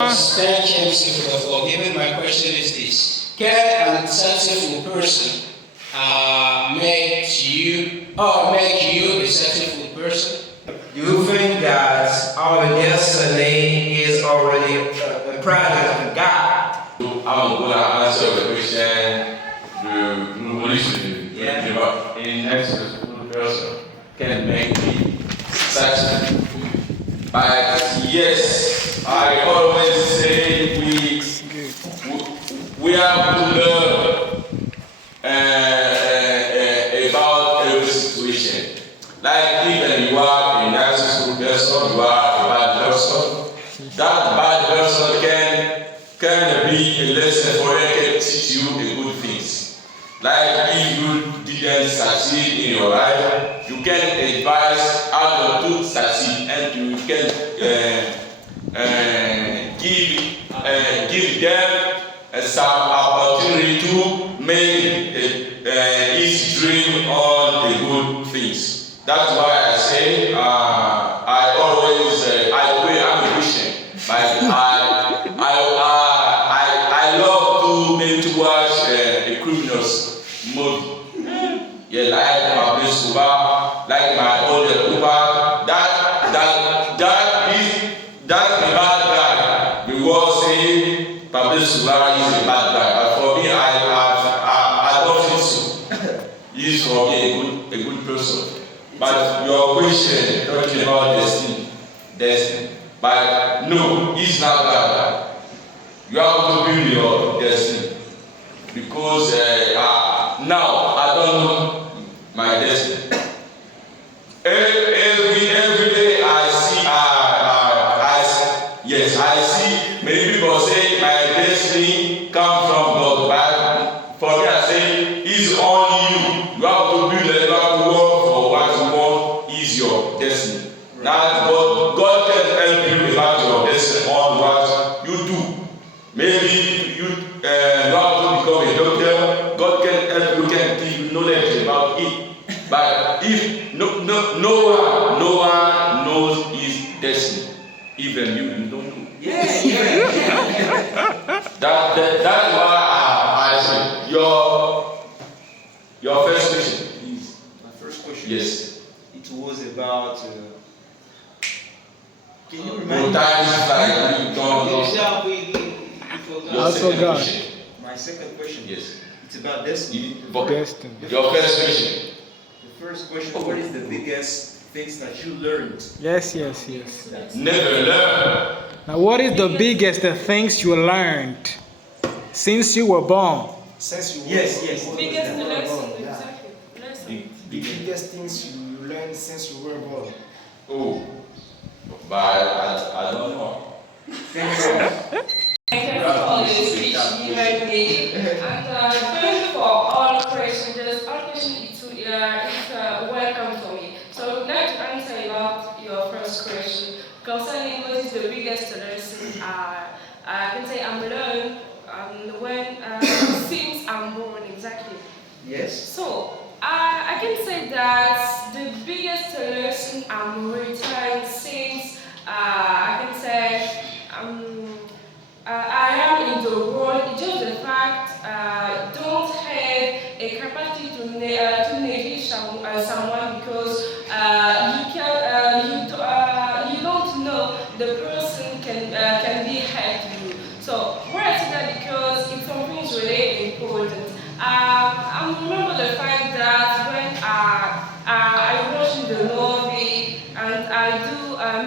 Thank you, Mr. for giving. My question is this: can a successful person make you a successful person? Do you think that our destiny is already a product of God? I'm going to answer the question the religion in essence the person can make me successful. But yes, I always say we have to learn about every situation. Like even you are a narcissistic person, you are a bad person. That bad person can be a lesson for you, can teach you the good things. Like if you didn't succeed in your life, you can advise how to succeed, and you can give them some opportunity to make his dream on the good things. That's why I say I always I pray I'm a Christian, but I love to watch a criminals movie. Yeah, like my best like my older Kuba. That's the bad guy. We will say Pablo Suba is a bad guy, but for me, I don't think so. He's for me a good person. But your question talking about destiny. But no, he's not bad. You have to build your destiny because now I don't know my destiny. Every day I see, yes, I see many people say my destiny comes from God, but for me I say it's only you. You have to build it, you have to work for what you want is your destiny. Now God can help you about your destiny on what you do. Maybe you know how to become a doctor. God can help you, can give you knowledge about it. But if no one knows his destiny, even you don't know. That's why I say your first question, please. My first question. Yes. It was about. Can you remind me? Times like you don't know. I forgot. My second question. Yes. It's about destiny. Destiny. Your first question. The first question. What is the biggest things that you learned? Yes. Never learn. Now, what is the biggest things you learned since you were born? Since you Yes. Biggest were lesson, born, yeah. exactly. Lesson. The biggest things you learned since you were born. Oh, but I don't know. Thank you. Thank you for all the speech given me. And thank you for all questions. All questions it's welcome to me. So I would like to answer about your first question concerning what is the biggest lesson I can say I'm learned when since I'm born exactly. Yes. So I can say that the biggest lesson I'm retired since I can say I am in the world. It's just the fact don't have a capacity to negate someone because you don't know the person can be helped you. So why I say that because it's something really important. I remember the fact that when I watch the movie and I do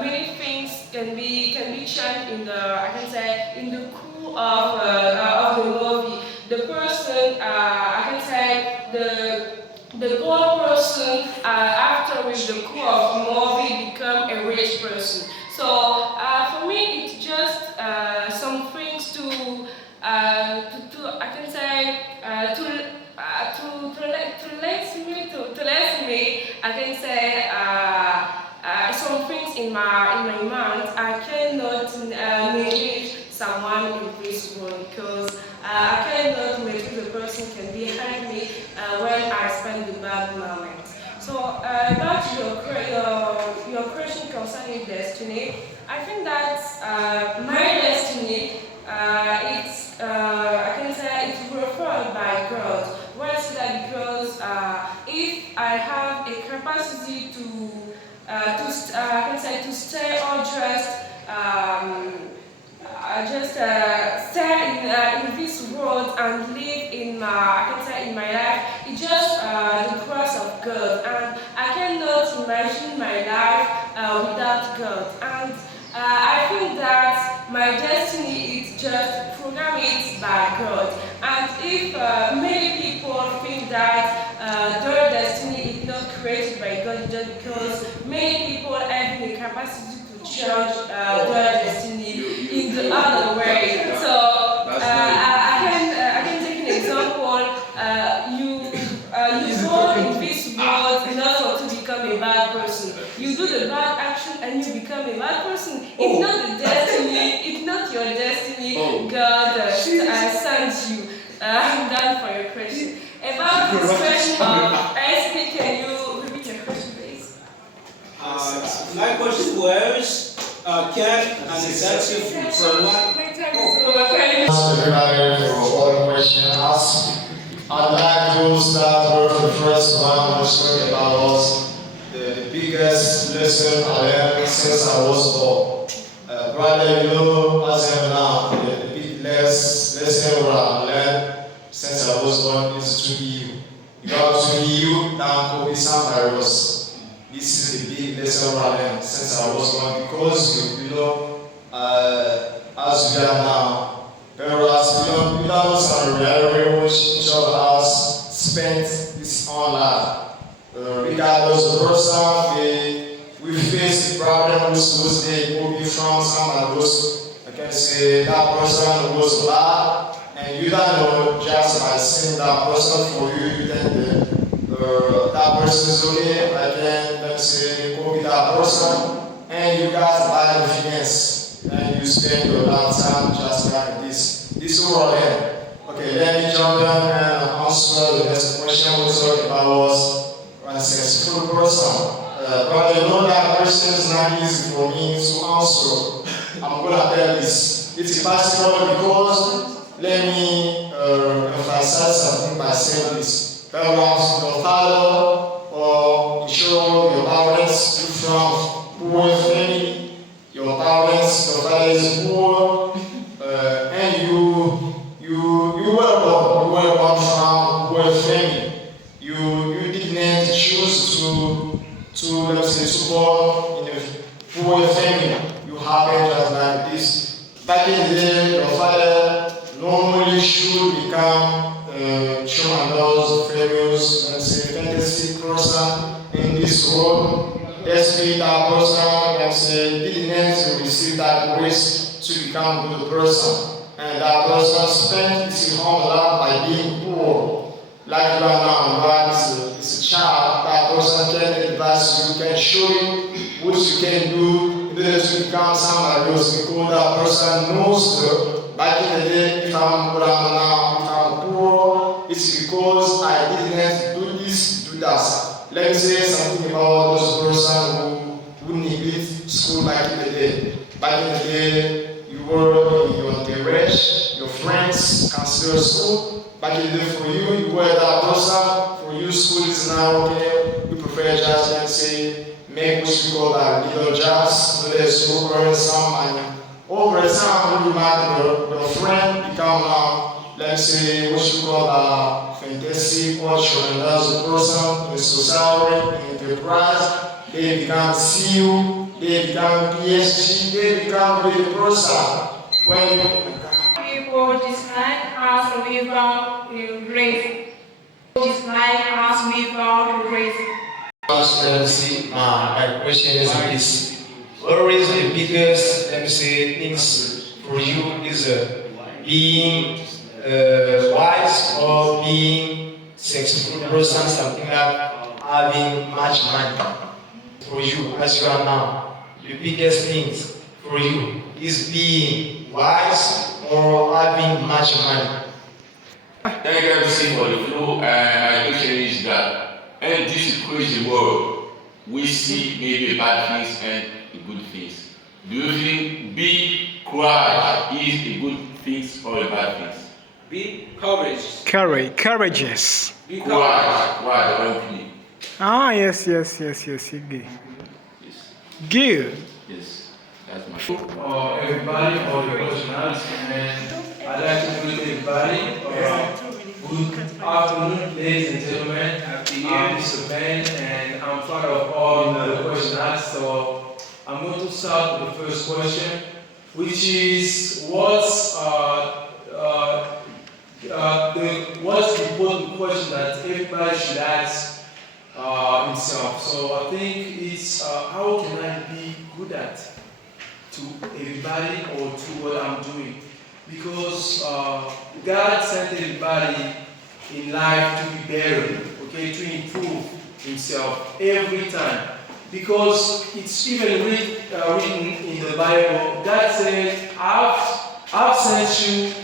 many things can be changed in the I can say in the cool of the movie. The person I can say the poor person after with the cool of movie become a rich person. So for me it's just some things to I can say to let me I can say some things in my mind I cannot negate someone in this world because I cannot make the person can behind me when I spend the bad moment. So about your question concerning destiny, I think that my destiny my destiny is just programmed by God. And if many people think that their destiny is not created by God just because many people have the capacity to change their destiny in the other way. So I can take an example. You go in this world not to become a bad person. You do the bad action and you become a bad person. It's not the destiny. It's not your destiny. God sends you. I'm done for your question. About this question of SP, can you repeat your question, please? My question was, can an executive from one? Okay. Everybody for all the questions asked. I'd like to start with the first one, which talking about the biggest lesson I learned since I was born. Brother, you know, as I am now, the biggest lesson what I learned since I was born is to be you. You have to be you than to be somebody else. This is the big lesson what I learned since I was born, because you know, as we are now, whereas we don't some reality which each of us spent his own life. Regardless of the person, we face problems those days, could be from someone who's, I can say, that person was bad, and you don't know just by seeing that person for you, you think that person is okay, I can, let's say, could be that person, and you guys buy the finance, and you spend your lifetime just like this. This is what I am. Okay, let me jump in and answer the next question we talked about was a successful person. But you know that question is not easy for me to answer. I'm going to tell this. It's possible because let me emphasize something by saying this. Perhaps your father or sure your parents from poor family, your parents, your father is poor, and you were born from poor family. You didn't choose to let's say support in a poor family. You happen just like this. Back in the day, your father normally should become tremendous, famous, let's say fantastic person in this world. Despite that person, let's say, didn't receive that grace to become a good person. And that person spent his whole life by being poor. Like you are now, God is a child, that person can advise you, can show you what you can do in order to become somebody else, because that person knows back in the day, if I'm now, if I'm poor, it's because I didn't do this, do that. Let me say something about those persons who neglect school back in the day. Back in the day, you were in your garage, your friends consider school. Back in the day for you, you were that person. For you, school is now okay. You prefer just, let's say, make what you call little jobs, so let's go earn some money. Over time, you might your friend become now, let's say, what you call a fantastic or tremendous person in society, in enterprise. They become CEO, they become PhD, they become a big person. When you people dislike us without grace. Dislike us without grace. My question is this: what is the biggest, let me say, things for you is being wise or being successful person, something like having much money for you as you are now? The biggest things for you is being wise or having much money. Thank you for the flow. My question is that in this crazy world, we see maybe bad things and good things. Do you think being quiet is a good thing or a bad thing? Be courageous. Courageous. Be Quiet, openly. Ah, yes, good. Yes. Good. Yes. That's my Everybody for the question asked, and I'd like to greet everybody. Good afternoon, ladies and gentlemen. I'm Mr. Ben, and I'm part of all the question asked. So I'm going to start with the first question which is what's the important question that everybody should ask himself. So I think it's how can I be good at to everybody or to what I'm doing? Because God sent everybody in life to be better, okay, to improve himself every time. Because it's even written in the Bible, God said, I've sent you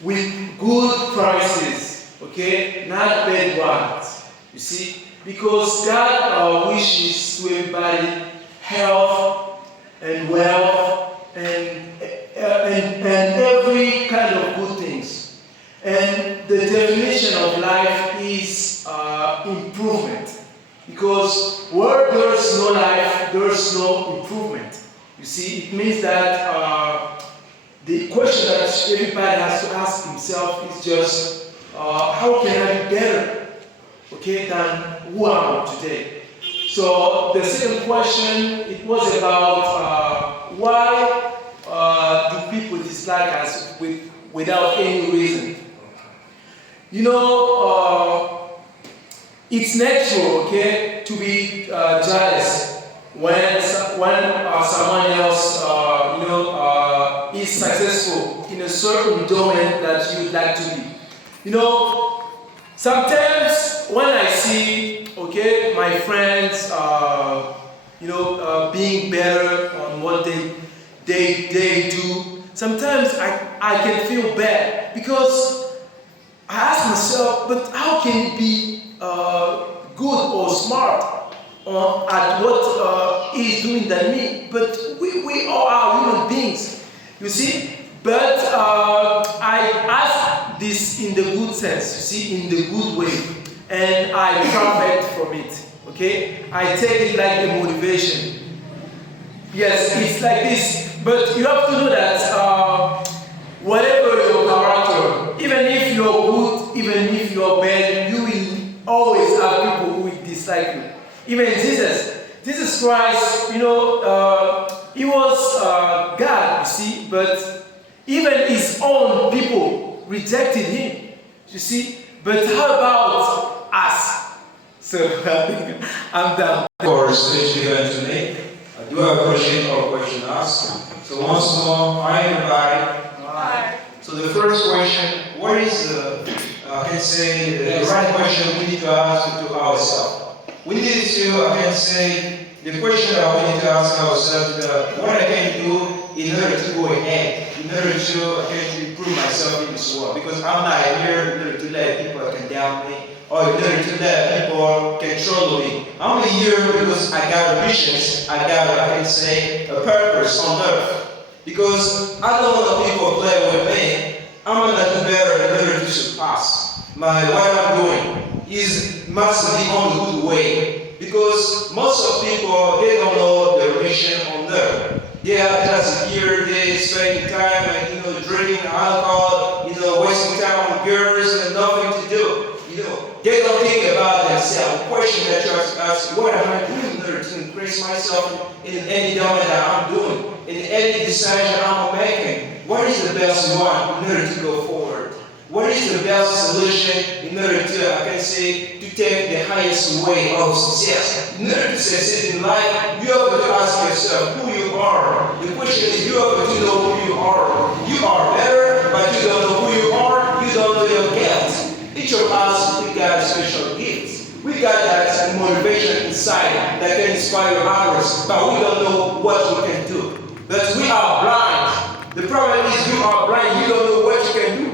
with good promises, okay, not bad ones. You see, because God wishes to everybody health and wealth and every kind of good things. And the definition of life is improvement. Because where there's no life, there's no improvement. You see, it means that the question that everybody has to ask himself is just, how can I be better, okay, than who I am today? So the second question, it was about why do people dislike us without any reason? You know, it's natural, okay, to be jealous when someone else, is successful in a certain domain that you'd like to be. You know, sometimes when I see, okay, my friends, being better on what they do, sometimes I can feel bad because I ask myself, but how can it be good or smart at what he's doing than me? But we all are human beings, you see. But I ask this in the good sense, you see, in the good way, and I profit from it. Okay, I take it like a motivation. Yes, it's like this. But you have to know that whatever your character, even if you're good, even if you're bad, you will always have people who will dislike you. Even Jesus Christ, he was God, you see, but even his own people rejected him, you see. But how about us? So I'm done. Of course, it's given to me. I do appreciate all questions asked. So once more, hi everybody. Hi. So the first question, what is the right question we need to ask to ourselves? We need to, the question that we need to ask ourselves is what I can do in order to go ahead, in order to improve myself in this world. Because I'm not here in order to let people condemn me, or in order to let people control me. I'm here because I got ambitions, I got, a purpose on earth. Because I don't want people play with me. I'm gonna do better in order to surpass. What I'm doing must be on the good way. Because most of people, they don't know their mission on earth. They are just here, they spending time and drinking alcohol, wasting time on girls and nothing to do. They don't think about themselves. The question that you have to ask, what am I doing in order to increase myself in any domain that I'm doing, in any decision I'm making? What is the best one in order to go forward? What is the best solution in order to take the highest way of success? In order to succeed in life, you have to ask yourself who you are. The question is, you have to know who you are. You are better, but you don't know who you are. You don't know your gifts. Each of us, we got special gifts. We got that motivation inside that can inspire others, but we don't know what we can do. But we are blind. The problem is you are blind. You don't know what you can do.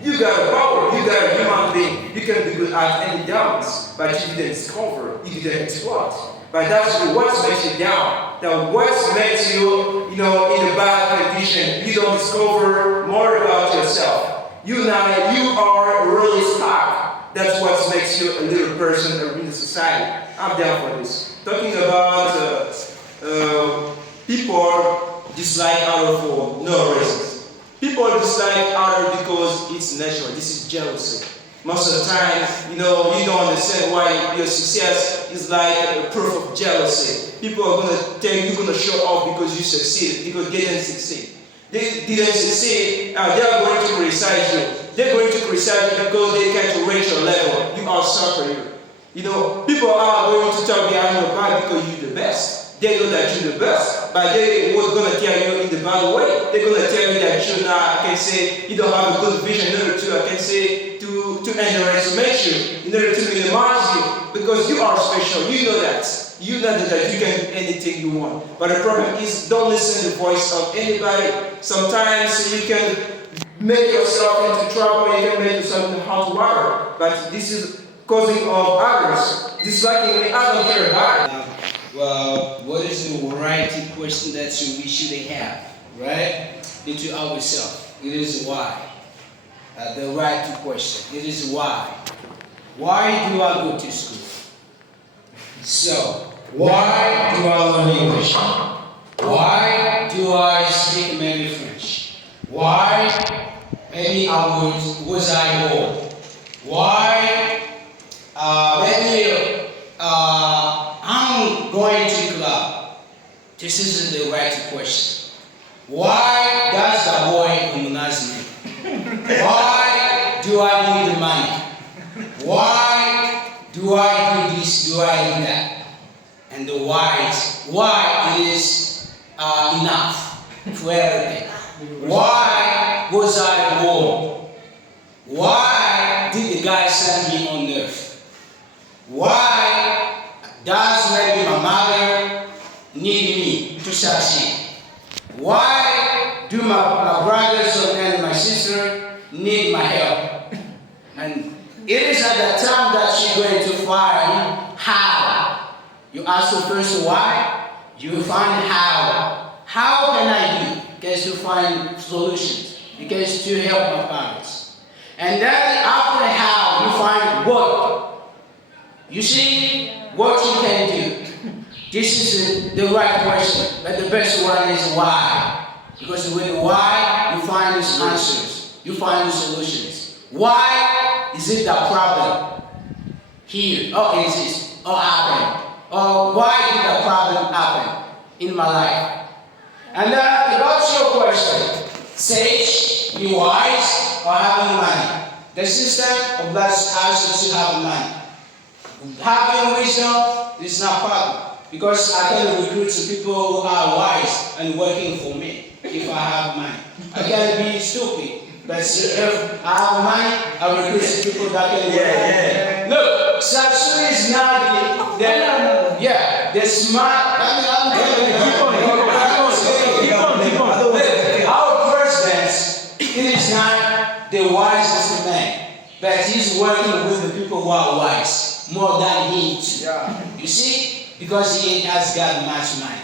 You got a power, you got a human being, you can be good at any dance, but you didn't discover, you didn't exploit. But that's what makes you down. That what makes you, in a bad condition. You don't discover more about yourself. You are really stuck. That's what makes you a little person in the society. I'm down for this. Talking about people dislike others for no reasons. People dislike others because it's natural. This is jealousy. Most of the time, you don't understand why your success is like a proof of jealousy. People are going to tell you, you're going to show off because you succeed, because they didn't succeed. they didn't succeed, they are going to criticize you. They're going to criticize you because they can't reach your level. You are superior. You know, people are going to talk behind your back because you're the best. They know that you're the best, but they were going to tell you in the bad way. They're going to tell you that you're not, I can say, you don't have a good vision in order to, I can say, to underestimate you, in order to minimize you, because you are special. You know that. You know that you can do anything you want. But the problem is, don't listen to the voice of anybody. Sometimes you can make yourself into trouble, you can make yourself into hot water. But this is causing of others. Disliking me, I don't care about it. Well, what is the variety question that we should have, right? Into ourselves. It is why. The right question. It is why. Why do I go to school? So, why do I learn English? Why do I speak maybe French? Why maybe was I born? Why maybe I'm going to club? This isn't the right question. Why does the boy humanize me? Why do I need the money? Why do I do this? Do I do that? And the why is enough for everything. Why was I born? Why did the guy send me on earth? Why does maybe my mother need me to succeed? Why do my brothers and my sister need my help? And it is at that time that she's going to find how. You ask her first why, you will find how. How can I do? Because you find solutions. Because to help my parents. And then after how, you find what. You see what you can do. This is the right question. But the best one is why. Because with why, you find these answers. You find the solutions. Why is it the problem here, or exist, or happen? Or why did the problem happen in my life? And about your question, sage, be wise, or having money. The system of life asks you to have money. Having wisdom is not a problem. Because I can recruit some people who are wise and working for me if I have money. I can be stupid. But if I have money, I recruit some people that can work. Look, Samson is not the smart. Our president is not the wisest man, but he's working with the people who are wise more than he too. You see, because he has got much money.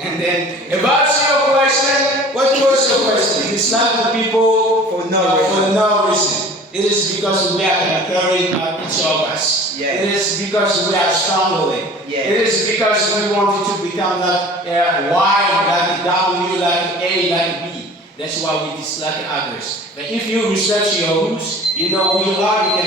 And then about your question, what was your question? It's not the people for no reason. It is because we are comparing each of us. It is because we are strongly. It is because we wanted to become like Y, like W, like A, like B. That's why we dislike others. But if you research your roots, you know who you are. You can